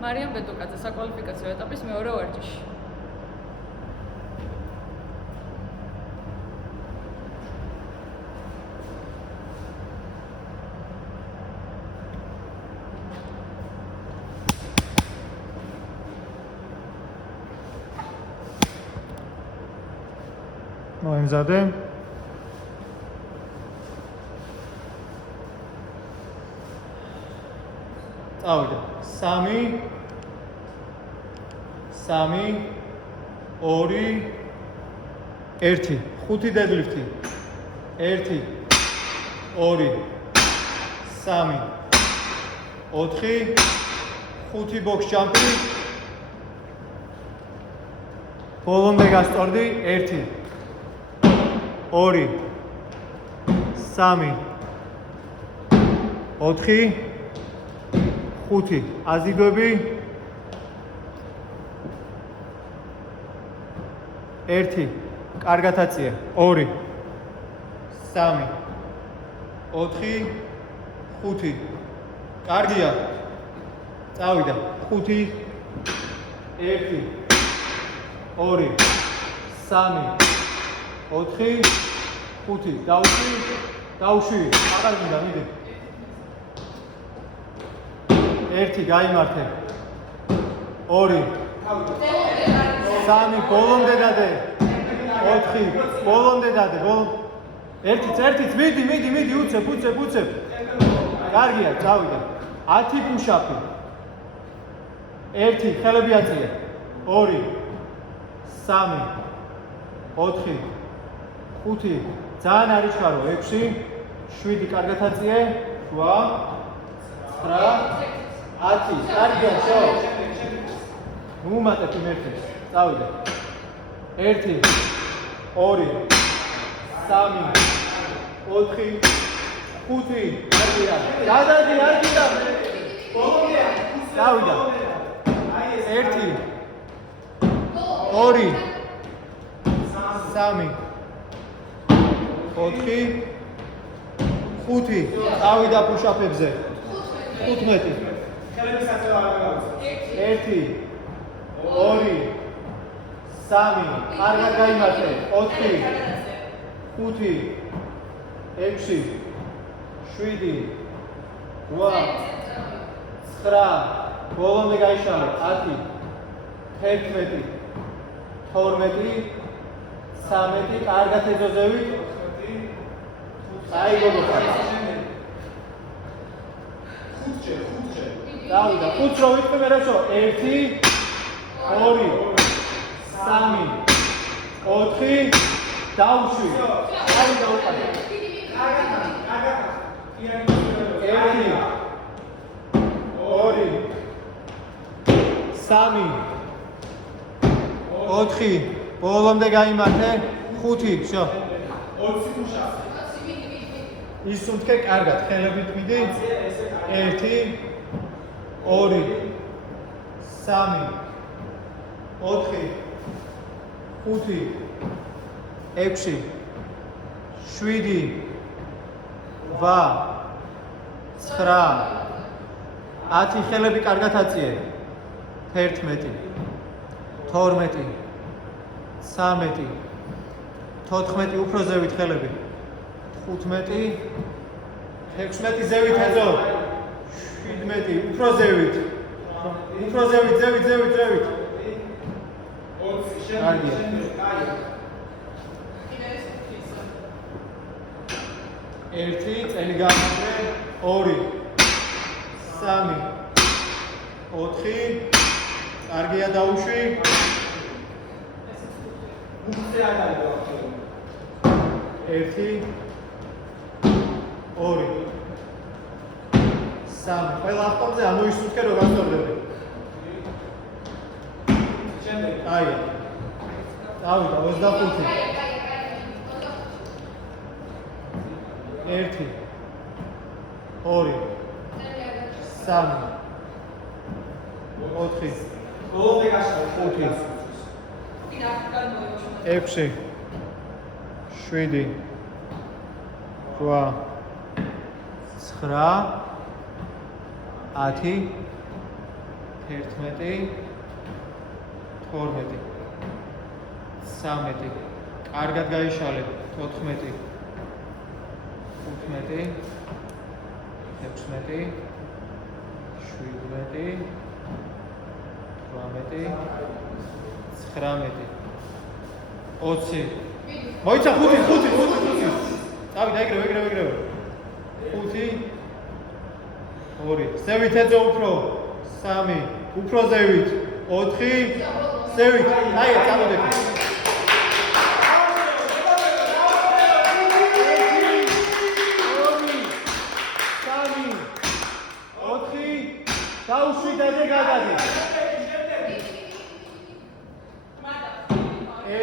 მარიამ ბედუკაძე საკვალიფიკაციო ეტაპის მეორე ვარჯიში. მოემზადე. წავიდე. 3 2 1 5 დედლიფტი 1 2 3 4 5 ბოქს ჯამპი ბოლომდე გასწორდი 1 2 3 4 5 აზიდვები 1 კარგად აწიე 2 3 4 5 კარგია წავიდა 5 1 2 3 4 5 დაუშვი აღარ მინდა მიდი 1 გაიმართე 2 3 ბოლომდე დადე 4 ბოლომდე დადე 1 მიდი უცებ კარგია წავიდა 10 პუშაპი 1 ხელები აწიე 2 3 4 5 ძალიან არ იჩქარო 6 7 კარგად აწიე 8 9 10 კარგია შო უმატებ იმერტეს წავიდე 1 2 3 4 5 კარგია გადადი არ გიდა ბოლომდე წავიდა 1 2 3 4 5 წავიდა პუშაპებზე 15 ხელების აწევა არ გავუწევ 1 2 3 კარგად გაიმართე 4 5 6 7 8 9 ბოლომდე გაიშალე 10 11 12 13 კარგად ეზოზევით აი გოგოხარ დავიდა 5 რო ვიტყვი მერეშო 1 2 3 4 დაუშვი აი დაუყარე კარგად 1 2 3 4 ბოლომდე გაიმართე 5 შო 20 პუშა ისუნთქე კარგად ხელებით მიდი 1 2 3 4 5 6 7 8 9 10 ხელები კარგად აწიე 11 12 13 14 უფრო ზევით ხელები 15 16 ზევით ეზო 17 უფრო ზევით ზევით 20 კარგია 1 წელი გამაგრე 2 3 4 კარგია დაუშვი 1 2 3 ყველა ავტომზე ამოისუნთქე რომ გასწორდები აი დავიდა 25 1 2 3 4 ბოლომდე გაშალე 5 6 7 8 9 10 11 12 13 კარგად გაიშალე 14 15 16 17 18 19 20 მოიცა 5 წავიდა ეგრევე 5 2 ზევით ეძო უფრო 3 უფრო ზევით 4 ზევით აი წამოდები დაუშვი და გადადი 1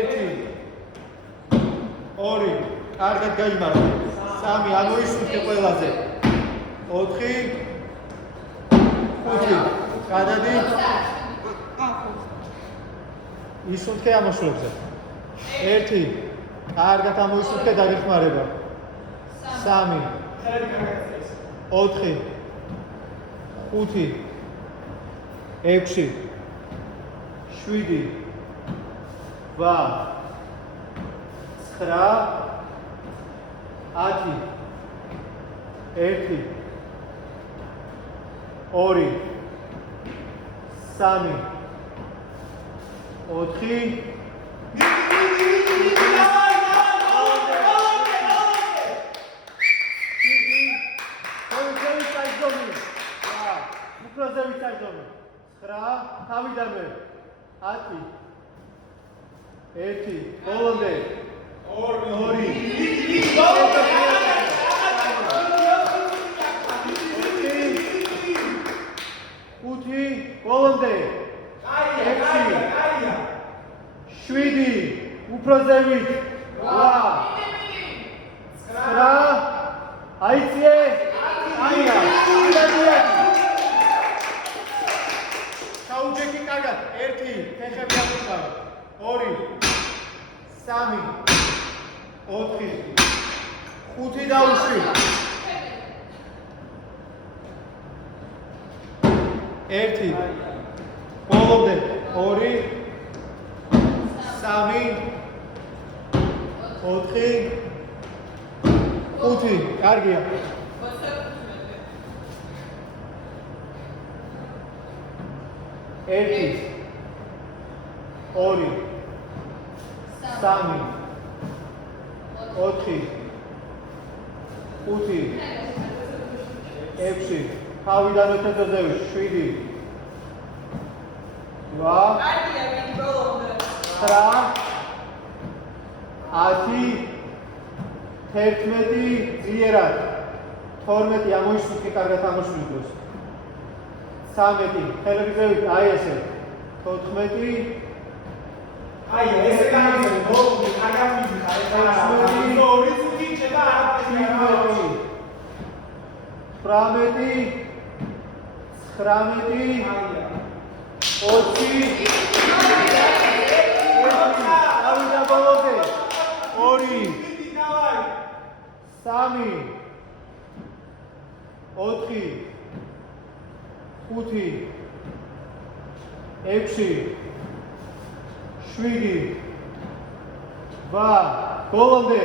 2 კარგად გაიმართა 3 ამოისუნთქე ყველაზე 4 5 გადადი ისუნთქე ამოშლებზე 1 კარგად ამოისუნთქე დაგეხმარება 3 4 5 6 7 8 9 10 1 2 3 თავიდანვე 10 1 ბოლომდე 2 5 ბოლომდე 6 7 უფრო ზევით 8 9 აიციე აია ჩაუჯექი კარგად 1 ფეხები ამოწყარო 2 3 4 5 დაუშვი 1 ბოლომდე 2 3 4 5 კარგია 1 2 3 4 5 6 თავიდან ეთეზევი 7 8 9 10 11 ზიერად 12 ამოისუნთქე კარგად ამოშვილ დროს 13 ხელები ზევით აი ესე 14 აი ესე გამიგე ბოლომდე აგამიძი აი 2 წუთი შედა არაფერი 18 19 20 ავიდა ბოლომდე 2 3 4 5 6 7 8 ბოლომდე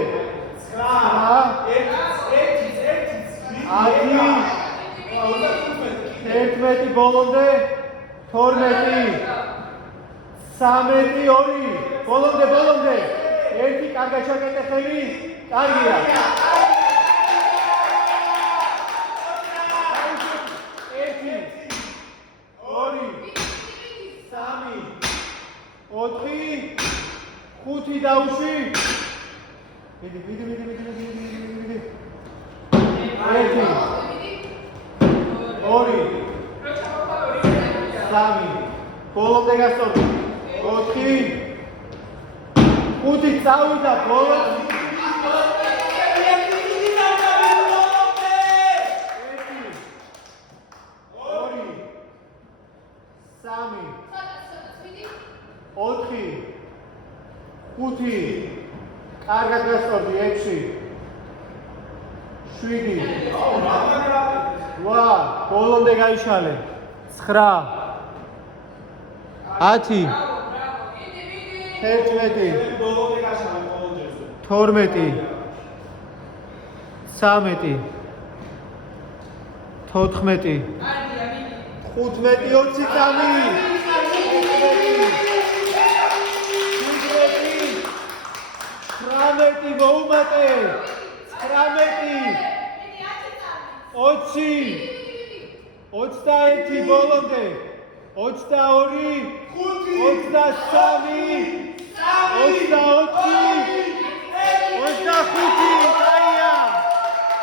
11 ბოლომდე 12 13 2 ბოლომდე 1 კარგად ჩაკეტე ხელი კარგია 5 დაუშვი მიდი 1 2 3 ბოლომდე გასწორდი 4 5 წავიდა ბოლომდე 5 კარგად გასწორდი 6 7 8 ბოლომდე გაიშალე 9 10 11 12 13 14 15 20 წამი 18 მოუმატე 19 20 21 ბოლომდე 22 23 24 25